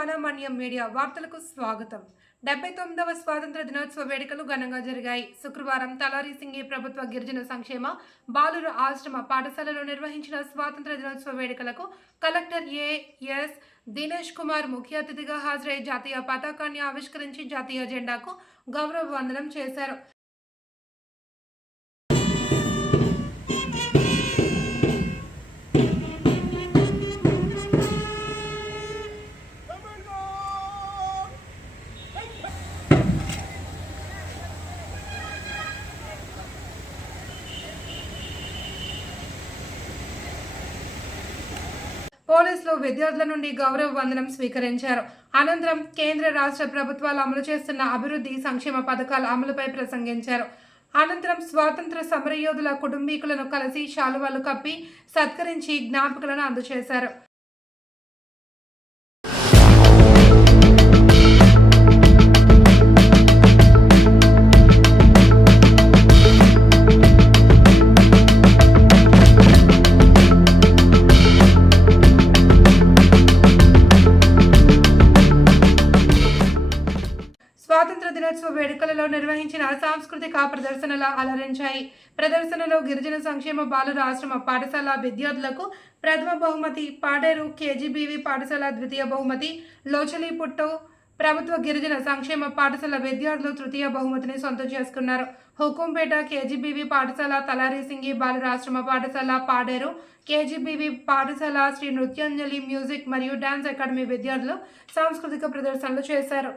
మన మీడియా వార్తలకు స్వాగతం. డెబ్బై తొమ్మిదవ స్వాతంత్ర దినోత్సవ వేడుకలు ఘనంగా జరిగాయి. శుక్రవారం తలారి సింగి ప్రభుత్వ గిరిజన సంక్షేమ బాలుర ఆశ్రమ పాఠశాలలో నిర్వహించిన స్వాతంత్ర దినోత్సవ వేడుకలకు కలెక్టర్ ఏఎస్ దినేష్ కుమార్ ముఖ్య అతిథిగా హాజరై జాతీయ పతాకాన్ని ఆవిష్కరించి జాతీయ జెండాకు గౌరవ వందనం చేశారు. పోలీసులు విద్యార్థుల నుండి గౌరవ వందనం స్వీకరించారు. అనంతరం కేంద్ర రాష్ట్ర ప్రభుత్వాలు అమలు చేస్తున్న అభివృద్ధి సంక్షేమ పథకాల అమలుపై ప్రసంగించారు. అనంతరం స్వాతంత్ర సమరయోధుల కుటుంబీకులను కలిసి శాలువాలు కప్పి సత్కరించి జ్ఞాపికలను అందజేశారు. వేడుకలలో నిర్వహించిన సాంస్కృతిక ప్రదర్శనల అలరించాయి. ప్రదర్శనలో గిరిజన సంక్షేమ బాలుర ఆశ్రమ పాఠశాల విద్యార్థులకు ప్రథమ బహుమతి పాడేరు కేజీబీవి పాఠశాల ద్వితీయ బహుమతి లోచలి పుట్టు ప్రభుత్వ గిరిజన సంక్షేమ పాఠశాల విద్యార్థులు తృతీయ బహుమతిని సొంతం చేసుకున్నారు. హుకుంపేట కేజీబీవి పాఠశాల తలారీసింగి బాలరాశ్రమ పాఠశాల పాడేరు కేజీబీవి పాఠశాల శ్రీ నృత్యాంజలి మ్యూజిక్ మరియు డాన్స్ అకాడమీ విద్యార్థులు సాంస్కృతిక ప్రదర్శనలు చేశారు.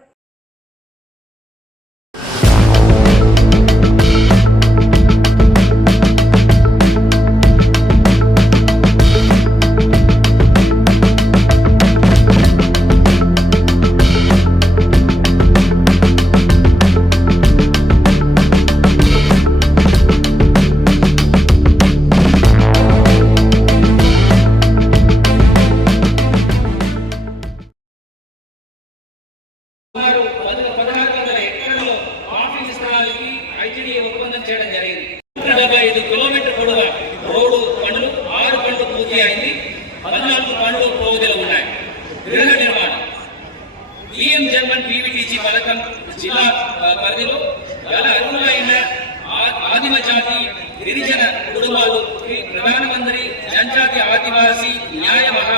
చాలా గల అర్హులైన ఆదిమ జాతి గిరిజన కుటుంబాలు ప్రధానమంత్రి జనజాతి ఆదివాసి న్యాయ మహా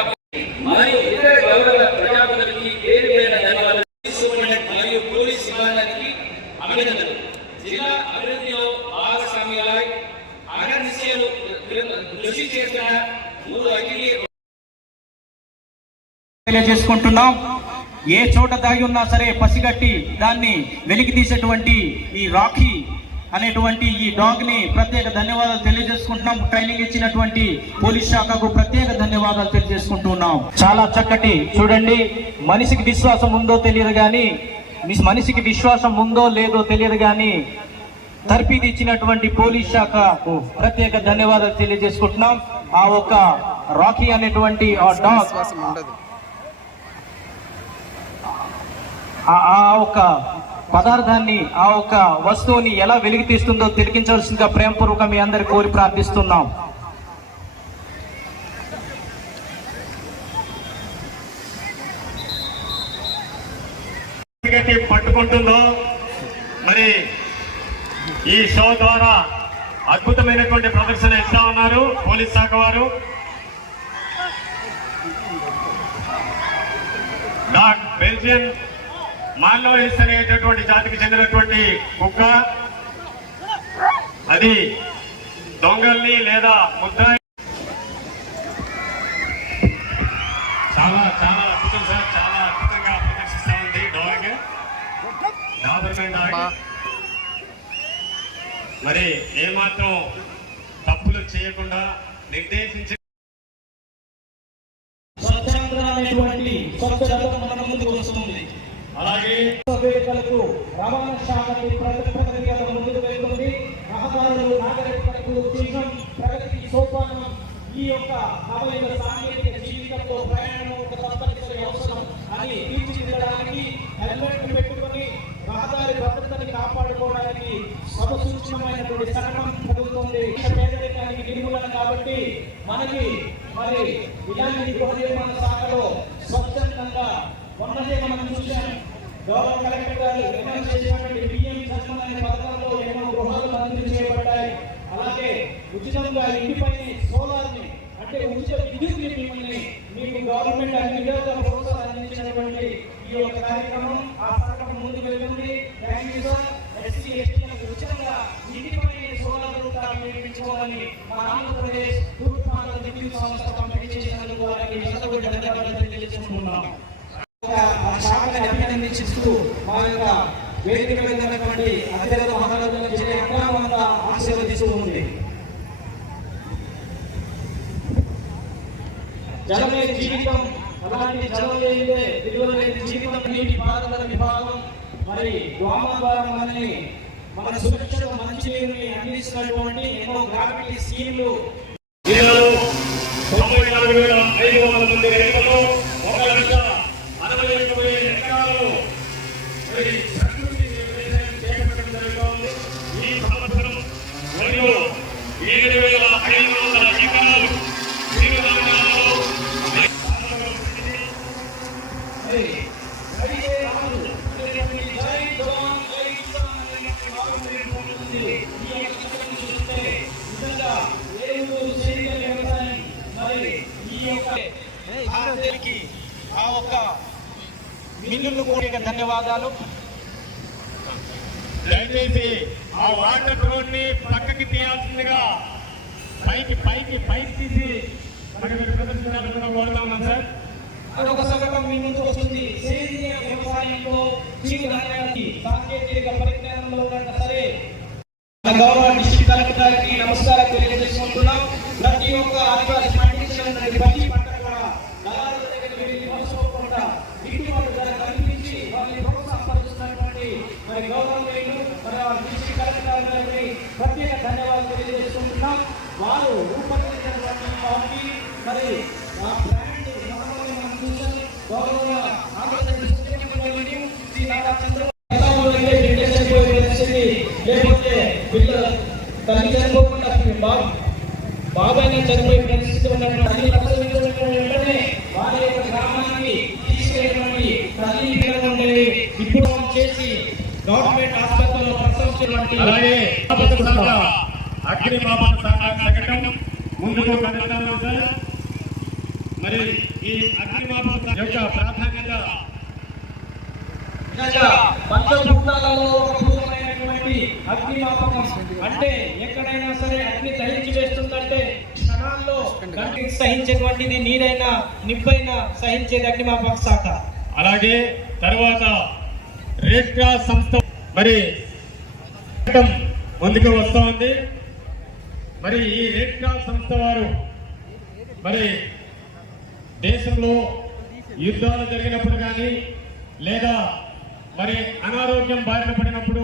మరియు ఇతర గౌరవ ప్రజాపతులకి పేరు ధన్యవాదాలు మరియు పోలీస్ సిబ్బందికి అభినందనలు. జిల్లా అభివృద్ధిలో భాగస్వామ్యాలై అగర్నిశలు కృషి చేస్తున్న మూడు ఐటీడీ తెలియజేసుకుంటున్నాం. ఏ చోట దాగి ఉన్నా సరే పసిగట్టి దాన్ని వెలికి తీసేటువంటి ఈ రాఖీ అనేటువంటి ఈ డాగ్ని ప్రత్యేక ధన్యవాదాలు తెలియజేసుకుంటున్నాం. ట్రైనింగ్ ఇచ్చినటువంటి పోలీస్ శాఖకు ప్రత్యేక ధన్యవాదాలు తెలియజేసుకుంటున్నాం చాలా చక్కటి చూడండి మనిషికి విశ్వాసం ఉందో తెలియదు కానీ మనిషికి విశ్వాసం ఉందో లేదో తెలియదు కానీ తర్పీది ఇచ్చినటువంటి పోలీస్ శాఖకు ప్రత్యేక ధన్యవాదాలు తెలియజేసుకుంటున్నాం. ఆ ఒక రాఖీ అనేటువంటి ఆ డాగ్ ఆ ఒక పదార్థాన్ని ఆ ఒక వస్తువుని ఎలా వెలికి తీస్తుందో తిరిగించవలసిందిగా ప్రేమపూర్వక మీ అందరి కోరి ప్రార్థిస్తున్నాం. పట్టుకుంటుందో మరి ఈ షో ద్వారా అద్భుతమైనటువంటి ప్రదర్శన ఇస్తా ఉన్నారు పోలీస్ శాఖ వారు. బెల్జియన్ మాల్లో అనేటటువంటి జాతికి చెందినటువంటి కుక్క అది దొంగల్ని లేదా ముద్దాయి చాలా చాలా అద్భుతం సార్. చాలా అద్భుతంగా ప్రదర్శిస్తా ఉంది డాగ్ డాబర్మెన్ డాగ్ మరి ఏమాత్రం తప్పులు చేయకుండా నిర్దేశించి స్వతంత్ర అనేటువంటి స్వచ్ఛత మన ముందుకు వస్తుంది అలాగే వేడుకలకు రవాణా శాఖకి ప్రగతిగా ముందుకు వెళ్తుంది. రహదారులు నాగరికతకు చిహ్నం ప్రగతికి సోపానం ఈ యొక్క నవయుగ సాంకేతిక జీవితంలో ప్రయాణం ఒక తప్పనిసరి అవసరం. అని తీర్చిదిద్దడానికి హెల్మెట్ పెట్టుకొని రహదారి భద్రతని కాపాడుకోవడానికి సమసూక్ష్మమైనటువంటి సరళం కలుగుతుంది పేదరికానికి నిర్మూలన కాబట్టి మనకి మరి ఇలాంటి గృహ నిర్మాణ శాఖలో స్వచ్ఛందంగా మొన్ననే మనం చూశాం. గౌరవ కలెక్టర్ గారు అనౌన్స్ చేసినటువంటి పిఎం సన్మాన్ అనే పథకంలో ఎన్నో గృహాలు మంజూరు చేయబడ్డాయి. అలాగే ఉచితంగా ఇంటిపైన సోలార్ని అంటే ఉచిత విద్యుత్ మిమ్మల్ని మీకు గవర్నమెంట్ అన్ని విధాలుగా ప్రోత్సాహం అందించినటువంటి ఈ యొక్క కార్యక్రమం. ఆ పథకం ముందుకు వెళ్తుంది. Thank you sir SC ST ఉచితంగా ఇంటిపైన సోలార్ రూపాయలు నిర్మించుకోవాలని మా ఆంధ్రప్రదేశ్ తూర్పుమాల విద్యుత్ సంస్థ పంపిణీ చేసినందుకు వారికి ఎంతోటి ధన్యవాదాలు తెలియజేసుకుంటున్నాం ఆ శాఖని అభినందించుతూ మా వేదిక మీద ఉన్నటువంటి అత్యంత మహారాజుల జిల్లా అక్రమంగా ఆశీర్వదిస్తూ ఉంది. జలమే జీవితం అలాంటి జలం లేనిదే విలువ లేని జీవితం నీటి పారుదల విభాగం. మరి గ్రామ ద్వారా మనల్ని మన సురక్షిత మంచి నీరుని అందిస్తున్నటువంటి ఎన్నో గ్రావిటీ స్కీమ్లు. జిల్లాలో తొంభై నాలుగు వేల ఐదు వందల మంది ఆ ఒక్క మిల్లులు కూడా ధన్యవాదాలు. దయచేసి ఆ వాటర్ రోడ్ని పక్కకి తీయాల్సిందిగా పైకి పైకి పైకి తీసి మరి మీరు ప్రదర్శించాలని కోరుతా ఉన్నాం సార్. అదొక సంఘటన మీ ముందు వస్తుంది. సేంద్రియ వ్యవసాయంలో సాంకేతిక పరిజ్ఞానంలో సరే మన లేకపోతే బిడ్డ తల్లి చనిపోకుండా బాబు బాబాయ్ చనిపోయే పరిస్థితి ఉన్నటువంటి వెంటనే వారి యొక్క గ్రామానికి తీసుకెళ్ళినటువంటి తల్లి పిల్లలు ఉండేవి ఇప్పుడు చేసి గవర్నమెంట్ హాస్పిటల్లో ప్రసవించినటువంటి అలాగే అగ్ని శకటం ముందుకు కదులుతాను సార్. మరి ఈ అగ్ని మాపక శాఖ యొక్క ప్రాధాన్యత పంచభూతాలలో ఒక అగ్నిమాపకం అంటే ఎక్కడైనా సరే అగ్ని దహించి వేస్తుందంటే క్షణాల్లో సహించేటువంటిది నీరైనా నిప్పైనా సహించేది అగ్నిమాపక శాఖ. అలాగే తర్వాత రెడ్ క్రాస్ సంస్థ మరి ముందుకు వస్తూ ఉంది. మరి ఈ రెడ్ క్రాస్ సంస్థ వారు మరి దేశంలో యుద్ధాలు జరిగినప్పుడు కానీ లేదా మరి అనారోగ్యం బారిన పడినప్పుడు